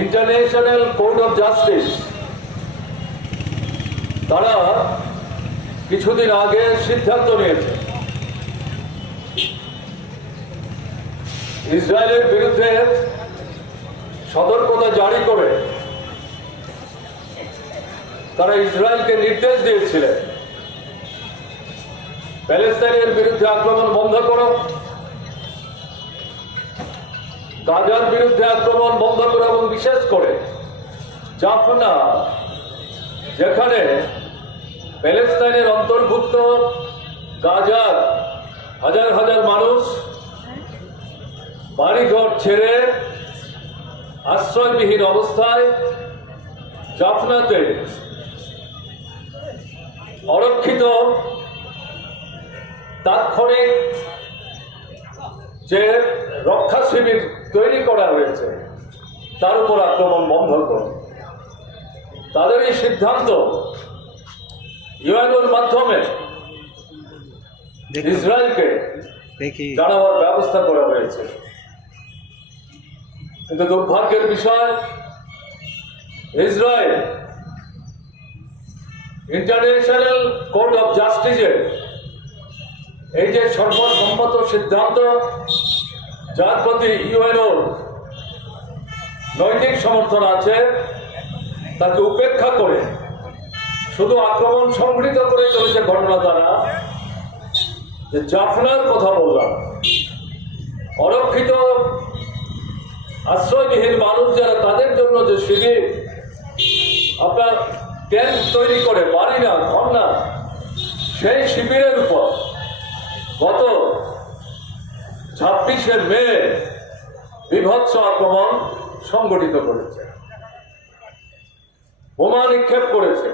International court of justice তারা কিছুদিন আগে সিদ্ধান্ত নিয়েছে। ইসরায়েলের বিরুদ্ধে সতর্কতা জারি করে তারা ইসরায়েলকে নির্দেশ দিয়েছিলেন। প্যালেস্তাইনের বিরুদ্ধে আক্রমণ বন্ধ করো। গাজার বিরুদ্ধে আক্রমণ বন্ধ করো এবং বিশেষ করে জাফনা, যেখানে প্যালেস্তাইনের অন্তর্ভুক্ত গাজার হাজার হাজার মানুষ বাড়িঘর ছেড়ে আশ্রয়বিহীন অবস্থায় জাফনাতে অরক্ষিত তাৎক্ষণিক যে রক্ষা শিবির তৈরি করা হয়েছে তার উপর আক্রমণ বন্ধ করুন তাদের এই সিদ্ধান্ত ইউএনওর মাধ্যমে ইসরায়েলকে জানাবার ব্যবস্থা করা হয়েছে। কিন্তু দুর্ভাগ্যের বিষয় ইসরায়েল ইন্টারন্যাশনাল কোর্ট অফ জাস্টিসের এই যে সর্বসম্মত সিদ্ধান্ত যার প্রতি ইউএনও নৈতিক সমর্থন আছে, তাকে উপেক্ষা করে শুধু আক্রমণ সংঘটিত করে চলেছে ঘটনা দ্বারা, যে জাফনার কথা বললাম। অরক্ষিত আশ্রয়বিহীন মানুষ যারা, তাদের জন্য যে শিবির, আপনার ক্যাম্প তৈরি করে, বাড়ি না, ঘর না, সেই শিবিরের উপর গত ছাব্বিশে মে বিভৎস আক্রমণ সংগঠিত করেছে। বোমা নিক্ষেপ করেছে।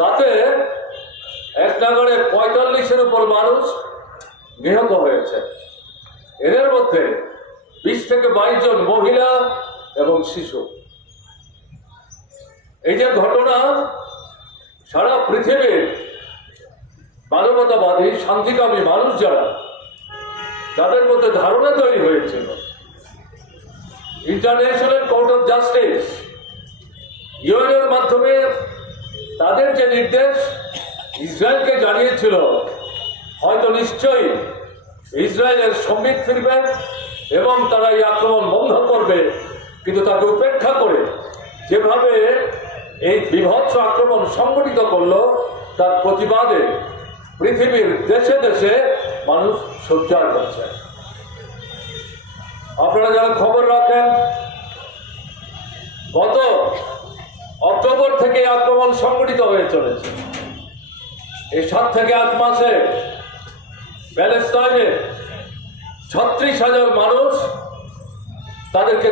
তাতে এক নাগারে পঁয়তাল্লিশের উপর মানুষ নিহত হয়েছে। এদের মধ্যে বিশ থেকে বাইশ জন মহিলা এবং শিশু। এই যে ঘটনা, সারা পৃথিবীর মানবতাবাদী, শান্তিকামী মানুষ যারা তাদের মধ্যে ধারণা তৈরি হয়েছিল। ইন্টারন্যাশনাল কোর্ট অফ জাস্টিস ইউএনের মাধ্যমে তাদের যে নির্দেশ ইসরায়েলকে জানিয়েছিল, হয়তো নিশ্চয়ই ইসরায়েলের সম্বিত ফিরবে এবং তারা এই আক্রমণ বন্ধ করবে, কিন্তু তাকে উপেক্ষা করে যেভাবে এই বিভৎস আক্রমণ সংগঠিত করল, তার প্রতিবাদে পৃথিবীর দেশে দেশে মানুষ সোচ্চার করছে। আপনারা যারা খবর রাখেন, গত অক্টোবর থেকে আক্রমণ সংগঠিত হয়ে চলেছে। এই সাত থেকে আট মাসে প্যালেস্তাইনে ছত্রিশ হাজার মানুষ তাদেরকে